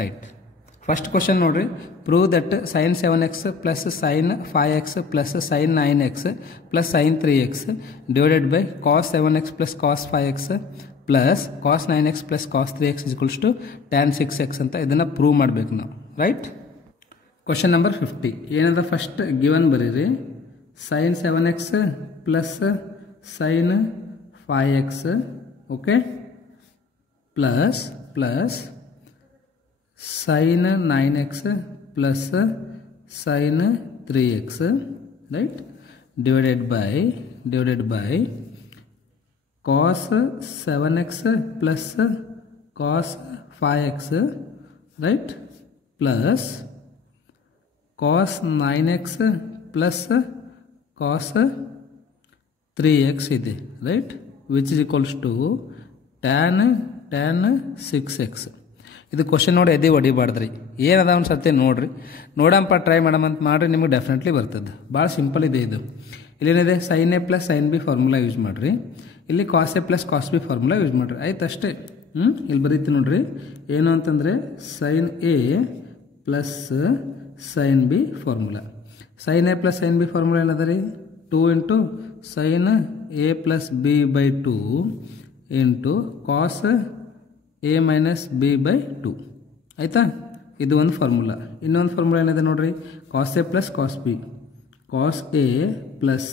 Right. First question ನೋಡ್ರಿ, prove that sin 7x plus sin 5x plus sin 9x plus sin 3x divided by cos 7x plus cos 5x plus cos 9x plus cos 3x equals to tan 6x ಅಂತ ಇದನ್ನು prove ಮಾಡಬೇಕು ನಾವು. Right. Question number 50 ಏನದ first given ಬರೀರಿ, sin 7x plus sin 5x okay plus sin 9x plus sin 3x right divided by cos 7x plus cos 5x right plus cos 9x plus cos 3x ಇದೆ right which is equals to tan 6x. ಇದು question ನೋಡಿ ಎದೆ ಹೊಡಿಬಾರ್ದ್ರಿ, ಏನದ ಒಂದು ಸರ್ತಿ ನೋಡ್ರಿ, ನೋಡಂಪ try ಮಾಡಮಂತ ಮಾಡ್ರಿ, ನಿಮಗೆ ಡೆಫಿನೆಟ್ಲಿ ಬರ್ತದೆ. ಭಾಳ ಸಿಂಪಲ್ ಇದೆ ಇದು. ಇಲ್ಲೇನಿದೆ sin a plus sin b formula use ಮಾಡಿರಿ, ಇಲ್ಲಿ cos a plus cos b formula use ಮಾಡಿರಿ, ಆಯ್ತು ಅಷ್ಟೇ. ಇಲ್ಲಿ ಬರೀತಿ ನೋಡ್ರಿ, ಏನು ಅಂತಂದರೆ sin a plus sin b formula. sin a plus sin b formula ಏನದ ರೀ, 2 into sin a plus b by 2 into cos a minus B by 2 ಆಯಿತಾ. ಇದು ಒಂದು ಫಾರ್ಮುಲಾ. ಇನ್ನೊಂದು ಫಾರ್ಮುಲಾ ಏನಿದೆ ನೋಡ್ರಿ, cos A plus cos B, cos A plus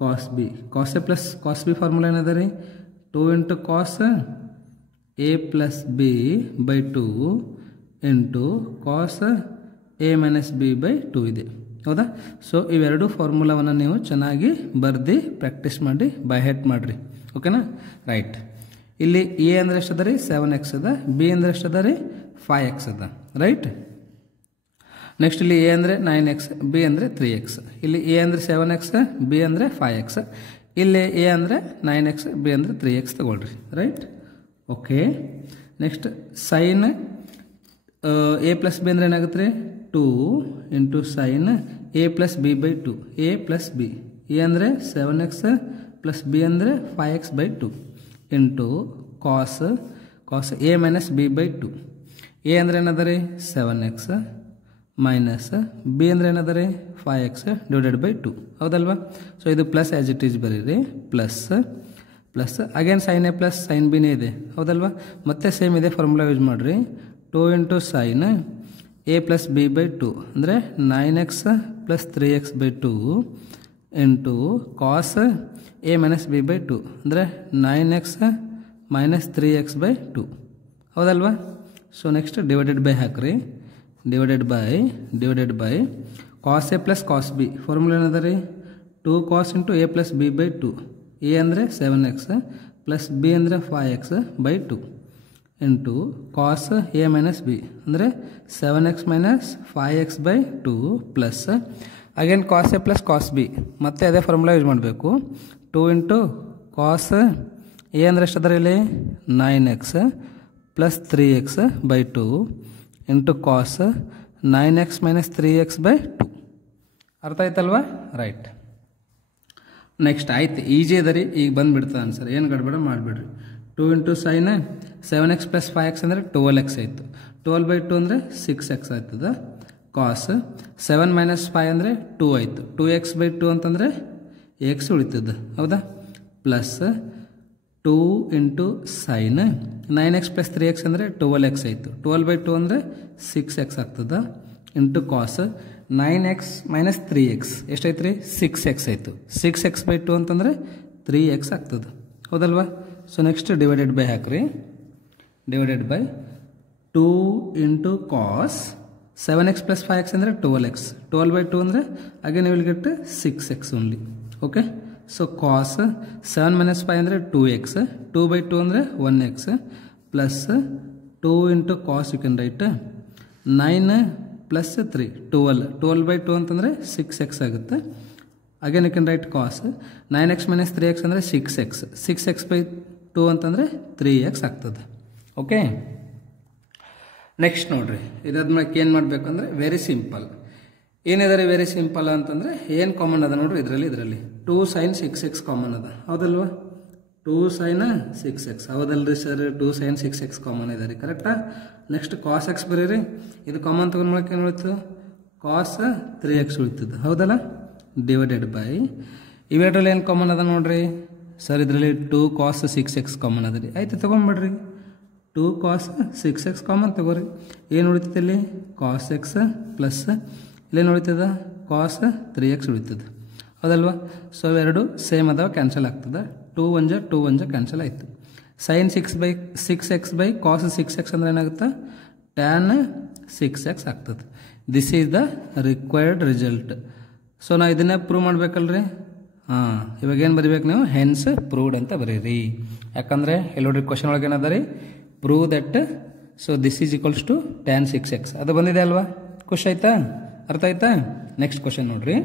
cos B. Cos A plus cos B formula ಏನಿದೆ ರೀ, 2 into cos A plus B by 2 into cos A minus B by 2 ಇದೆ, ಹೌದಾ. ಸೊ ಇವೆರಡು ಫಾರ್ಮುಲಾವನ್ನು ನೀವು ಚೆನ್ನಾಗಿ ಬರ್ದು ಪ್ರಾಕ್ಟೀಸ್ ಮಾಡಿ ಬೈ ಹೆಟ್ ಮಾಡಿರಿ, ಓಕೆನಾ. ರೈಟ್. ಇಲ್ಲಿ ಎ ಅಂದರೆ ಎಷ್ಟು ಅದ ರೀ, 7x ಅದ, ಬಿ ಅಂದರೆ ಎಷ್ಟು ಅದ ರೀ, 5x ಅದ, ರೈಟ್. ನೆಕ್ಸ್ಟ್ ಇಲ್ಲಿ ಎ ಅಂದರೆ 9x, ಬಿ ಅಂದರೆ 3x. ಇಲ್ಲಿ ಎ ಅಂದರೆ 7x, ಬಿ ಅಂದರೆ 5x. ಇಲ್ಲಿ ಎ ಅಂದರೆ 9x, ಬಿ ಅಂದರೆ 3x ತಗೊಳ್ರಿ, right. Okay. Next sine A plus B ಅಂದರೆ ಏನಾಗುತ್ತೆ ರೀ, 2 into sine A plus B by 2, A plus B. A ಅಂದರೆ 7x ಪ್ಲಸ್ ಬಿ ಅಂದರೆ 5x by 2 into cos A minus B by 2. A ಅಂದರೆ ಏನದ ರೀ, 7x ಮೈನಸ್ ಬಿ ಅಂದರೆ ಏನದ ರೀ, 5x ಡಿವೈಡೆಡ್ ಬೈ 2, ಹೌದಲ್ವಾ. ಸೊ ಇದು ಪ್ಲಸ್ ಆ್ಯಸ್ ಇಟ್ ಈಸ್ ಬರೀರಿ, plus again sine A plus sine ಬಿನೇ ಇದೆ, ಹೌದಲ್ವಾ. ಮತ್ತೆ ಸೇಮ್ ಇದೆ ಫಾರ್ಮುಲಾ ಯೂಸ್ ಮಾಡಿರಿ, 2 into sine A plus B by 2 ಅಂದರೆ 9x plus 3x by 2 into cos A minus B by 2 ಅಂದರೆ 9x ಮೈನಸ್ 3x ಬೈ 2, ಹೌದಲ್ವಾ. ಸೊ ನೆಕ್ಸ್ಟ್ ಡಿವೈಡೆಡ್ ಬೈ ಹಾಕ್ರಿ, divided by cos A plus cos B formula ಏನದ ರೀ, 2 cos into A plus B by 2. A ಅಂದರೆ 7x plus B ಅಂದರೆ 5x by 2 into cos A minus B ಅಂದರೆ 7x minus 5x by 2 plus again cos A plus cos B, ಮತ್ತೆ ಅದೇ formula use ಮಾಡಬೇಕು, 2 into cos A ಅಂದರೆ ಎಷ್ಟದ ಇಲ್ಲಿ 9x plus 3x by 2 into cos 9x minus 3x by 2. ಅರ್ಥ ಆಯ್ತಲ್ವಾ. Right. Next ಆಯ್ತು, ಈಜಿ ಅದ ರೀ, ಈಗ ಬಂದುಬಿಡ್ತದೆ ಆನ್ಸರ್, ಏನು ಗಡ್ಬೇಡ ಮಾಡಿಬಿಡ್ರಿ. 2 into sign 7x plus 5x ಅಂದರೆ 12x ಆಯಿತು, 12 ಬೈ 2 ಅಂದರೆ 6x ಆಯ್ತದ. ಕಾಸ್ 7 ಮೈನಸ್ 5 ಅಂದರೆ 2 ಆಯಿತು, 2x ಬೈ 2 ಅಂತಂದರೆ ಎಕ್ಸ್ ಉಳಿತದ, ಹೌದಾ. Plus 2 into sign 9x plus 3x ಅಂದರೆ 12x ಆಯಿತು, 12 ಬೈ 2 ಅಂದರೆ 6x ಆಗ್ತದ. Into cos 9x minus 3x ಎಷ್ಟಾಯ್ತು ರೀ, 6x ಆಯಿತು, 6x ಬೈ 2 ಅಂತಂದರೆ 3x ಆಗ್ತದೆ, ಹೌದಲ್ವಾ. ಸೊ ನೆಕ್ಸ್ಟ್ ಡಿವೈಡೆಡ್ ಬೈ ಹಾಕ್ರಿ, divided by 2 into cos 7x plus 5x ಅಂದರೆ 12x, 12 ಬೈ 2 ಅಂದರೆ again will get 6x only, okay. So cos 7 minus 5 ಅಂದರೆ 2x, 2 ಬೈ 2 ಅಂದರೆ 1x plus 2 into cos you can write 9 plus 3 12 by 2 ಅಂತಂದರೆ 6x ಆಗುತ್ತೆ. Again you can write cos 9x minus 3x ಅಂದರೆ 6x, 6x by 2 ಅಂತಂದರೆ 3x ಆಗ್ತದೆ, okay. Next ನೋಡ್ರಿ, ಇದಾದ್ಮೇಲೆ ಏನು ಮಾಡಬೇಕು ಅಂದರೆ ವೆರಿ ಸಿಂಪಲ್. ಏನಿದೆ ರೀ ವೆರಿ ಸಿಂಪಲ್ ಅಂತಂದರೆ ಏನು ಕಾಮನ್ ಅದ ನೋಡ್ರಿ, ಇದರಲ್ಲಿ 2 sin 6x ಕಾಮನ್ ಅದ, ಹೌದಲ್ವಾ. 2 sin 6x ಹೌದಲ್ರಿ ಸರ್ 2 sin 6x ಕಾಮನ್ ಇದೆ ರೀ ಕರೆಕ್ಟಾ ನೆಕ್ಸ್ಟ್ cos x ಬರೀರಿ ಇದು ಕಾಮನ್ ತಗೊಂಡ್ ಮಾಡಕ್ಕೆ ಏನು ಉಳಿತು cos 3x ಉಳಿತದೆ ಹೌದಲ್ಲ ಡಿವೈಡೆಡ್ ಬೈ ಇವೆರಡರಲ್ಲಿ ಏನು ಕಾಮನ್ ಅದ ನೋಡ್ರಿ ಸರ್ ಇದರಲ್ಲಿ 2 cos 6x ಕಾಮನ್ ಅದ ರೀ ಆಯ್ತು ತೊಗೊಂಬಿಡ್ರಿ 2 cos 6x ಕಾಮನ್ ತಗೋರಿ ಏನು ಉಳಿತದೆ ಇಲ್ಲಿ cos x ಪ್ಲಸ್ ಇಲ್ಲೇನು ಉಳಿತದ cos 3x ಉಳಿತದೆ ಹೌದಲ್ವಾ ಸೊ ಎರಡು ಸೇಮ್ ಅದಾವ ಕ್ಯಾನ್ಸಲ್ ಆಗ್ತದೆ 2 1 ಕ್ಯಾನ್ಸಲ್ ಆಯಿತು sin 6x by cos 6x ಅಂದ್ರೆ ಏನಾಗುತ್ತೆ tan 6x ಆಗ್ತದೆ this is the required result so ನಾವು ಇದನ್ನೇ ಪ್ರೂವ್ ಮಾಡ್ಬೇಕಲ್ರಿ ಹಾಂ ಇವಾಗ ಏನು ಬರಿಬೇಕು ನೀವು ಹೆನ್ಸ್ ಪ್ರೂವ್ಡ್ ಅಂತ ಬರೀರಿ ಯಾಕಂದರೆ ಇಲ್ಲಿ ನೋಡ್ರಿ ಕ್ವಶನ್ ಒಳಗೆ ಏನದ ರೀ prove that so this is equals to tan 6x ಅದು ಬಂದಿದೆ ಅಲ್ವಾ ಖುಷಿ ಆಯ್ತಾ ಅರ್ಥ ಆಯ್ತಾ ನೆಕ್ಸ್ಟ್ ಕ್ವಶನ್ ನೋಡ್ರಿ